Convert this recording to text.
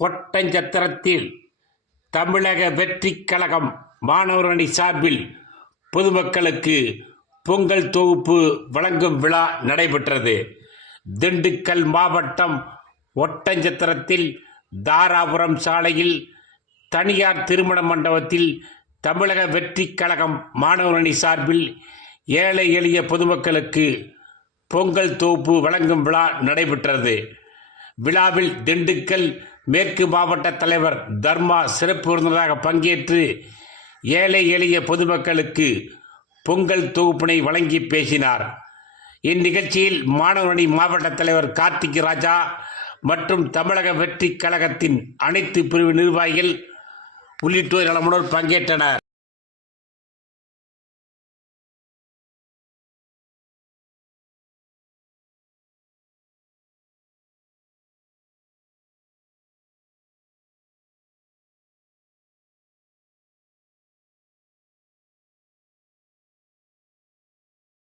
ஒட்டஞ்சத்திரத்தில் தமிழக வெற்றி கழகம் மாணவரணி சார்பில் பொதுமக்களுக்கு பொங்கல் தொகுப்பு வழங்கும் விழா நடைபெற்றது. திண்டுக்கல் மாவட்டம் ஒட்டஞ்சத்திரத்தில் தாராபுரம் சாலையில் தனியார் திருமண மண்டபத்தில் தமிழக வெற்றி கழகம் மாணவரணி சார்பில் ஏழை எளிய பொதுமக்களுக்கு பொங்கல் தொகுப்பு வழங்கும் விழா நடைபெற்றது. விழாவில் திண்டுக்கல் மேற்கு மாவட்ட தலைவர் தர்மா சிறப்பு விருந்தினராக பங்கேற்று ஏழை எளிய பொதுமக்களுக்கு பொங்கல் தொகுப்பினை வழங்கி பேசினார். இந்நிகழ்ச்சியில் மாணவரணி மாவட்ட தலைவர் கார்த்திக் ராஜா மற்றும் தமிழக வெற்றி கழகத்தின் அனைத்து பிரிவு நிர்வாகிகள் உள்ளிட்டோர் நலமுடன் பங்கேற்றனர்.